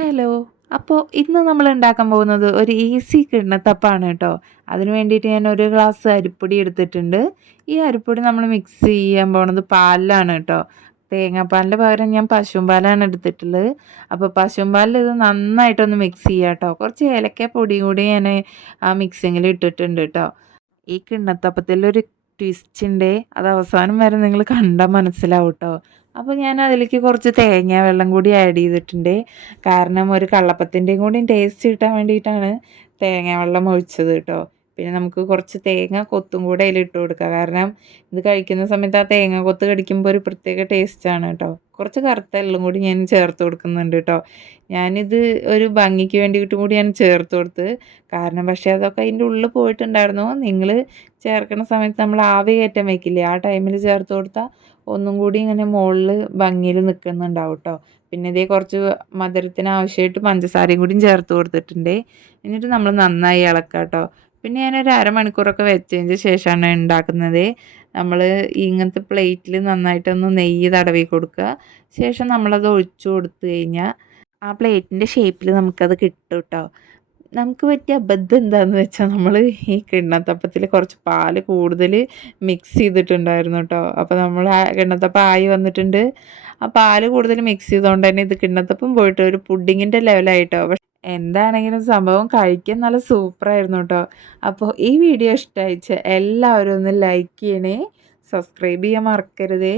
Hello. അപ്പോൾ ഇന്ന് നമ്മൾ ഉണ്ടാക്കാൻ പോകുന്നത് ഒരു ഈസി കിണ്ണത്തപ്പാണ് കേട്ടോ. അതിന് വേണ്ടിയിട്ട് ഞാൻ ഒരു ഗ്ലാസ് അരിപ്പൊടി എടുത്തിട്ടുണ്ട്. ഈ അരിപ്പൊടി നമ്മൾ മിക്സ് ചെയ്യാൻ പോകുന്നത് പാലിലാണ് കേട്ടോ. തേങ്ങാപ്പാലിന്റെ പകരം ഞാൻ പശുമ്പാലാണ് എടുത്തിട്ടുള്ളത്. അപ്പോൾ പശുമ്പാലിൽ ഇത് നന്നായിട്ടൊന്ന് മിക്സ് ചെയ്യാം കേട്ടോ. കുറച്ച് ഏലക്ക പൊടിയും കൂടി ഞാൻ ആ മിക്സിങ്ങിൽ ഇട്ടിട്ടുണ്ട് കേട്ടോ. ഈ കിണ്ണത്തപ്പത്തിലൊരു ട്വിസ്റ്റ് ഉണ്ട് അത് അവസാനം വരെ നിങ്ങൾ കണ്ടാൽ മനസ്സിലാവും കേട്ടോ അപ്പോൾ ഞാൻ അതിലേക്ക് കുറച്ച് തേങ്ങ വെള്ളം കൂടി ആഡ് ചെയ്തിട്ടുണ്ട്. കാരണം ഒരു കള്ളപ്പത്തിന്റെയും കൂടി ടേസ്റ്റ് കിട്ടാൻ വേണ്ടിയിട്ടാണ് തേങ്ങ വെള്ളം ഒഴിച്ചത് കേട്ടോ. പിന്നെ നമുക്ക് കുറച്ച് തേങ്ങ കൊത്തും കൂടെ അതിൽ ഇട്ട് കൊടുക്കുക കാരണം ഇത് കഴിക്കുന്ന സമയത്ത് ആ തേങ്ങ കൊത്ത് കടിക്കുമ്പോൾ ഒരു പ്രത്യേക ടേസ്റ്റാണ് കേട്ടോ. കുറച്ച് കറുത്ത എല്ലാം കൂടി ഞാൻ ചേർത്ത് കൊടുക്കുന്നുണ്ട് കേട്ടോ. ഞാനിത് ഒരു ഭംഗിക്ക് വേണ്ടിയിട്ട് കൂടി ഞാൻ ചേർത്ത് കൊടുത്ത് കാരണം പക്ഷേ അതൊക്കെ അതിന്റെ ഉള്ളിൽ പോയിട്ടുണ്ടായിരുന്നു. നിങ്ങൾ ചേർക്കുന്ന സമയത്ത് നമ്മൾ ആവി കയറ്റം വയ്ക്കില്ലേ ആ ടൈമിൽ ചേർത്ത് കൊടുത്താൽ ഒന്നും കൂടി ഇങ്ങനെ മുകളിൽ ഭംഗിയിൽ നിൽക്കുന്നുണ്ടാവും കേട്ടോ. പിന്നെ ഇതേ കുറച്ച് മധുരത്തിന് ആവശ്യമായിട്ട് പഞ്ചസാരയും കൂടിയും ചേർത്ത് കൊടുത്തിട്ടുണ്ട്. എന്നിട്ട് നമ്മൾ നന്നായി ഇളക്കാം കേട്ടോ. പിന്നെ ഞാൻ ഞാനൊരു അരമണിക്കൂറൊക്കെ വെച്ചതിന് ശേഷമാണ് ഉണ്ടാക്കുന്നത്. നമ്മൾ ഇങ്ങനത്തെ പ്ലേറ്റിൽ നന്നായിട്ടൊന്ന് നെയ്യ് തടവി കൊടുക്കുക. ശേഷം നമ്മളത് ഒഴിച്ചു കൊടുത്തു കഴിഞ്ഞാൽ ആ പ്ലേറ്റിന്റെ ഷേപ്പിൽ നമുക്കത് കിട്ടും കേട്ടോ. നമുക്ക് പറ്റിയ അബദ്ധം എന്താണെന്ന് വെച്ചാൽ നമ്മൾ ഈ കിണ്ണത്തപ്പത്തിൽ കുറച്ച് പാൽ കൂടുതൽ മിക്സ് ചെയ്തിട്ടുണ്ടായിരുന്നു കേട്ടോ. അപ്പോൾ നമ്മൾ ആ കിണ്ണത്തപ്പം ആയി വന്നിട്ടുണ്ട്. ആ പാൽ കൂടുതൽ മിക്സ് ചെയ്തുകൊണ്ട് തന്നെ ഇത് കിണ്ണത്തപ്പം പോയിട്ട് ഒരു പുഡിങ്ങിന്റെ ലെവലായിട്ടോ എന്താണെങ്കിലും സംഭവം കഴിക്കാൻ നല്ല സൂപ്പറായിരുന്നു കേട്ടോ. അപ്പോൾ ഈ വീഡിയോ ഇഷ്ടമായിച്ച എല്ലാവരും ഒന്ന് ലൈക്ക് ചെയ്യണേ. സബ്സ്ക്രൈബ് ചെയ്യാൻ മറക്കരുതേ.